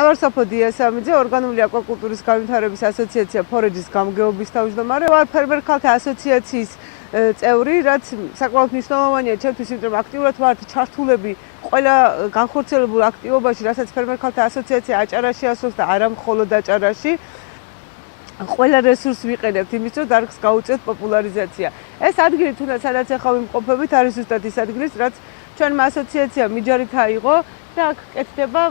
ლავარსაფო დიასამიძე, ორგანული აკვაკულტურის განვითარების ასოციაცია ფორეჯის გამგეობის თავმჯდომარე ვარ, ფერმერ ქალთა ასოციაციის წევრი, რაც საკმაოდ მნიშვნელოვანია ჩემთვის, იმიტომ რომ აქტიურად ვართ ჩართულები ყველა განხორციელებულ აქტივობაში, რასაც ფერმერ ქალთა ასოციაცია აჭარაში ასრულებს და არა მხოლოდ აჭარაში. ყველა რესურსს ვიყენებთ იმის, რომ დარგს გაუწევთ პოპულარიზაცია. ეს ადგილი თუნდაც სადაც ახლა ვიმყოფებით, არის ზუსტად ის ადგილი, რაც ჩვენმა ასოციაციამ მიჯარით აიღო და აქ კეთდება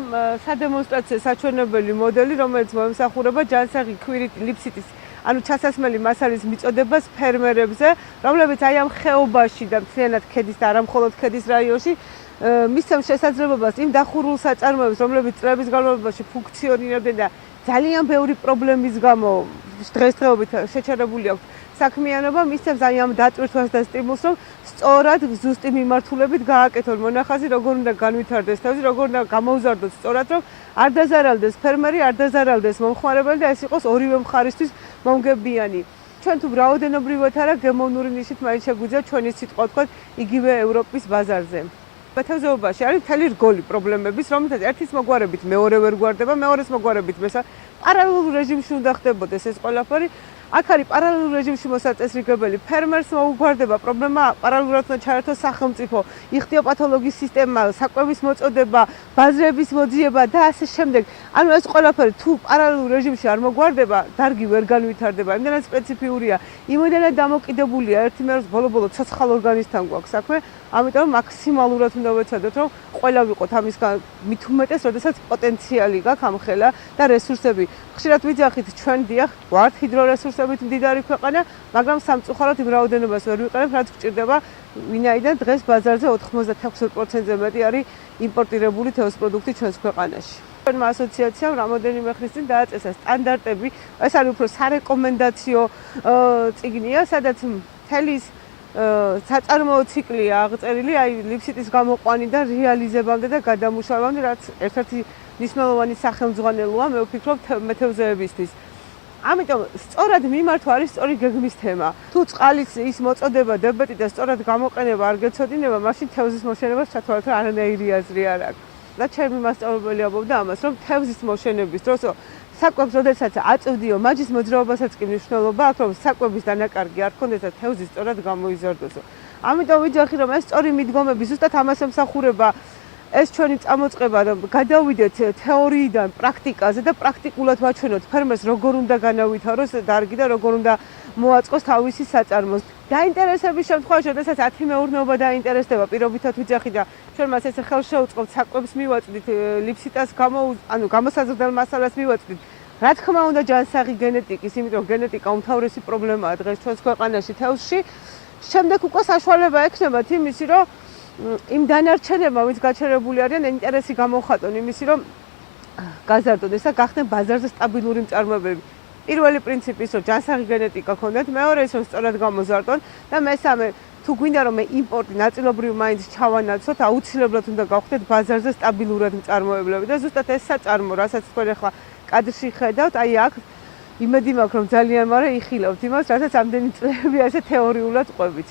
სადემონსტრაციო საჩვენებელი მოდელი, რომელიც მოემსახურება ჯანსაღი ქვირით ლიფსიტის, ანუ ჩასასმელი მასალის მიწოდებას ფერმერებზე, რომლებიც აი ამ ხეობაში და მთლიანად ქედის და არა მხოლოდ ქედის რაიონში მისცემს შესაძლებლობას იმ დახურულ საწარმოებს, რომლებიც წლების განმავლობაში ფუნქციონირებდნენ და ძალიან ბევრი პრობლემის გამო დღესდღეობით შეჩერებული აქვს საქმიანობა, მისცემს აი ამ დატვირთვას და სტიმულს, რომ სწორად ზუსტი მიმართულებით გააკეთონ მონახაზი, როგორ უნდა განვითარდეს თავი, როგორ უნდა გამოუზარდოს სწორად, რომ არ დაზარალდეს ფერმერი, არ დაზარალდეს მომხმარებელი და ეს იყოს ორივე მხარისთვის მომგებიანი. ჩვენ თუ რაოდენობრივად არა, გემოვნური ნიშით მაინც შეგვიძლია ჩვენი სიტყვა თქვა იგივე ევროპის ბაზარზე. მეთევზეობაში არის მთელი რგოლი პრობლემების, რომელთაც ერთის მოგვარებით მეორე ვერ გვარდება, მეორეს მოგვარებით მესა პარალელურ რეჟიმში უნდა ხდებოდეს ეს ყველაფერი. აქ არის პარალელურ რეჟიმში მოსაწესრიგებელი, ფერმერს მოუგვარდება პრობლემა, პარალელურად უნდა ჩაერთოს სახელმწიფო, იხტიოპათოლოგიის სისტემა, საკვების მოწოდება, ბაზრების მოძიება და ასე შემდეგ. ანუ ეს ყველაფერი თუ პარალელურ რეჟიმში არ მოგვარდება, დარგი ვერ განვითარდება. იმდენად სპეციფიურია, იმდენად დამოკიდებულია ერთი მეროს ბოლო-ბოლო ცოცხალ ორგანიზმთან გვაქვს საქმე, ამიტომ მაქსიმალურად უნდა ვეცადოთ, რომ ყველა ვიყოთ ამისგან მით უმეტეს, როდესაც პოტენციალი გაქვს ამ ხელა და რესურსები. ხშირად ვიძახით ჩვენ დიახ, ვართ ჰიდრორესურსებით მდიდარი ქვეყანა, მაგრამ სამწუხაროდ იმ რაოდენობას ვერ ვიყენებთ, რაც გვჭირდება, ვინაიდან დღეს ბაზარზე 96%-ზე მეტი არის იმპორტირებული თევზპროდუქტი ჩვენს ქვეყანაში. ჩვენმა ასოციაციამ რამოდენიმე ხნის წინ დააწესა სტანდარტები, ეს არის უფრო სარეკომენდაციო წიგნია, სადაც მთელი საწარმოო ციკლია აღწერილი, აი ლიფსიტის გამოყვანიდან რეალიზებამდე და გადამუშავებამდე, რაც ერთ-ერთი მნიშვნელოვანი სახელმძღვანელოა, მე ვფიქრობ მეთევზეებისთვის. ამიტომ სწორად მიმართვა არის სწორი გეგმის თემა. თუ წყალის ის მოწოდება, დებეტი და სწორად გამოყენება არ გეცოდინება, მაშინ თევზის მოშენებას ჩათვალეთ, რომ არანაირი აზრი არ აქვს. და ჩემი მასწავლებელი ამბობდა ამას, რომ თევზის მოშენების დროს საკვებს როდესაც აწვდიო, მაჯის მოძრაობასაც კი მნიშვნელობა აქვს, რომ საკვების დანაკარგი არ ქონდეს და თევზი სწორად გამოიზარდოსო. ამიტომ ვიძახი, რომ ეს სწორი მიდგომები ზუსტად ამას ემსახურება, ეს ჩვენი წამოწყება, რომ გადავიდეთ თეორიიდან პრაქტიკაზე და პრაქტიკულად ვაჩვენოთ ფერმერს, როგორ უნდა განავითაროს დარგი და როგორ უნდა მოაწყოს თავისი საწარმოს. დაინტერესების შემთხვევაში, როდესაც 10 მეურნეობა დაინტერესდება, პირობითად ვიძახი და ჩვენ მას ესე ხელშეუწყობთ საკვებს მივაწვდით, ლიფსიტას ანუ გამოსაზრდელ მასალას მივაწვდით. რა თქმა უნდა, ჯანსაღი გენეტიკის, იმიტომ გენეტიკა უმთავრესი პრობლემაა დღეს ჩვენს ქვეყანაში თევზში. შემდეგ უკვე საშუალება ექნებათ იმისი, რომ იმ დანარჩენებმა, ვინც გაჩერებული არიან, ინტერესი გამოხატონ იმისი, რომ გაზარდონ ესა გახდნენ ბაზარზე სტაბილური მწარმოებები. პირველი პრინციპი ის, რომ ჯანსაღი გენეტიკა ქონდეთ, მეორე ის, რომ სწორად გამოზარდონ და მესამე, თუ გვინდა რომ იმპორტი ნაწილობრივ მაინც ჩავანაცვლოთ, აუცილებლად უნდა გავხდეთ ბაზარზე სტაბილურად მწარმოებლები და ზუსტად ეს საწარმო, რასაც თქვენ ახლა კადრში ხედავთ, აი აქ იმედი მაქვს, რომ ძალიან მალე იხილავთ იმას, რასაც ამდენი წლები ასე თეორიულად ყვებით.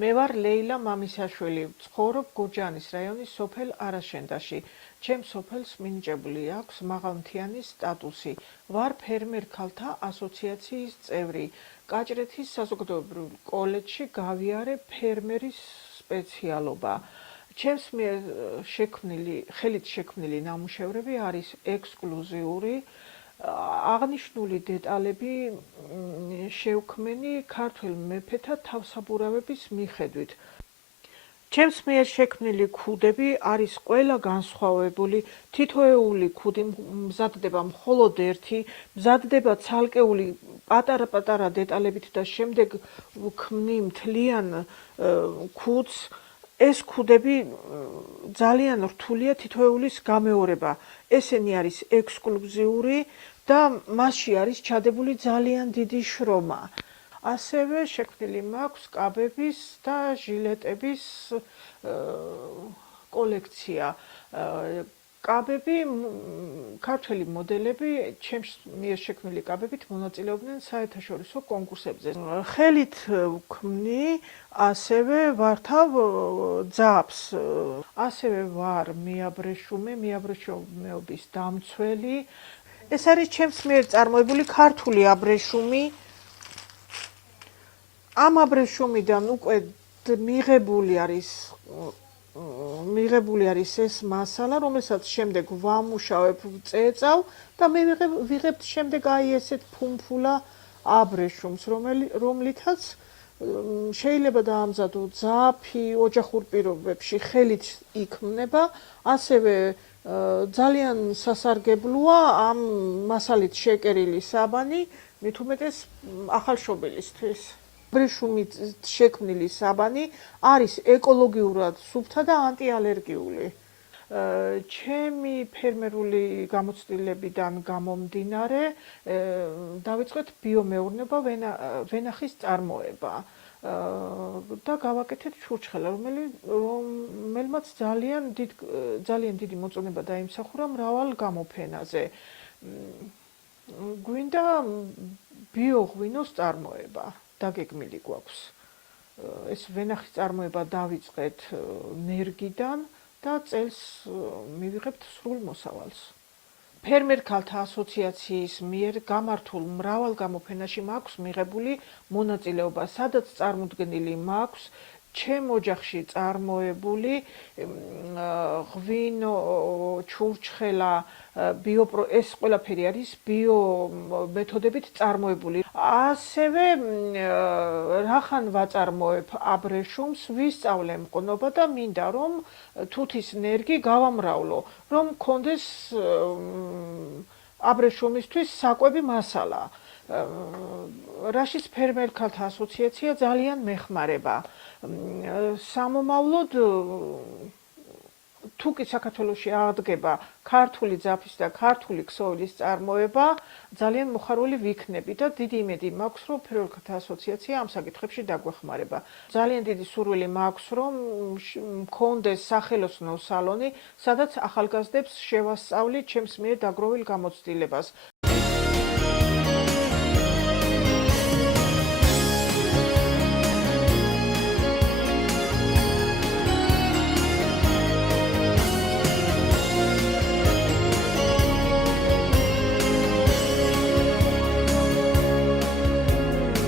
მე ვარ ლეილა მამისაშვილი, ვცხოვრობ გურჯაანის რაიონის სოფელ არაშენდაში. ჩემ სოფელს მინიჭებული აქვს მაღალმთიანი სტატუსი. ვარ ფერმერ ქალთა ასოციაციის წევრი. კაჭრეთის საზოგადოებრივ კოლეჯში გავიარე ფერმერის სპეციალობა. ჩემს მიერ ხელით შექმნილი ნამუშევრები არის ექსკლუზიური. აღნიშნული დეტალები შევქმენი ქართველ მეფეთა თავსაბურავების მიხედვით. ჩემს მიერ შექმნილი ქუდები არის ყველა განსხვავებული, თითოეული ქუდი მზადდება მხოლოდ ერთი, მზადდება ცალკეული პატარა-პატარა დეტალებით და შემდეგ ვქმნი მთლიან ქუდს. ეს ქუდები ძალიან რთულია თითოეულის გამეორება. ესენი არის ექსკლუზიური და მასში არის ჩადებული ძალიან დიდი შრომა. ასევე შექმნილი მაქვს კაბების და ჟილეტების კოლექცია. კაბები, ქართველი მოდელები, ჩემს მიერ შექმნილი კაბებით მონაწილეობდნენ საერთაშორისო კონკურსებზე. ხელით ვქმნი, ასევე ვართავ ძაბს, ასევე ვარ მიაბრეშუმეობის დამცველი. ეს არის ჩემს მიერ წარმოებული ქართული აბრეშუმი. ამ აბრეშუმიდან უკვე მიღებული არის ეს მასალა, რომელსაც შემდეგ ვამუშავებ, წეწავ და მე ვიღებთ შემდეგ აი ესეთ ფუმფულა აბრეშუმს, რომლითაც შეიძლება დაამზადო ძაფი, ოჯახურ პირობებში ხელით იქმნება, ასევე ძალიან სასარგებლოა ამ მასალით შეკერილი საბანი, მით უმეტეს ახალშობილისთვის. აბრეშუმით შექმნილი საბანი არის ეკოლოგიურად სუფთა და ანტიალერგიული. ჩემი ფერმერული გამოცდილებიდან გამომდინარე, დავიწყეთ ბიომეურნება, ვენახის წარმოება და გავაკეთეთ ჩურჩხელა, რომელმაც ძალიან დიდი მოწონება დაიმსახურა მრავალ გამოფენაზე. გვინდა ბიოღვინოს წარმოება. დაგეგმილი გვაქვს. ეს ვენახის წარმოება დავიწყეთ ნერგიდან და წელს მივიღებთ სრულ მოსავალს. ფერმერ ქალთა ასოციაციის მიერ გამართულ მრავალ გამოფენაში მაქვს მიღებული მონაწილეობა, სადაც წარმოდგენილი მაქვს ჩემ ოჯახში წარმოებული ღვინო, ჩურჩხელა, ეს ყველაფერი არის ბიომეთოდებით წარმოებული. ასევე რახან ვაწარმოებ აბრეშუმს, ვისწავლე მყნობა და მინდა რომ თუთის ნერგი გავამრავლო, რომ მქონდეს აბრეშუმისთვის საკვები მასალა. რაშიც ფერმერ ქალთა ასოციაცია ძალიან მეხმარება. სამომავლოდ თუკი საქართველოში აღდგება ქართული ძაფის და ქართული ქსოვილის წარმოება, ძალიან მოხარული ვიქნები და დიდი იმედი მაქვს, რომ ფერმერ ქალთა ასოციაცია ამ საკითხებში დაგვეხმარება. ძალიან დიდი სურვილი მაქვს, რომ მქონდეს სახელოსნო სალონი, სადაც ახალგაზრდებს შევასწავლი ჩემს მიერ დაგროვილ გამოცდილებას.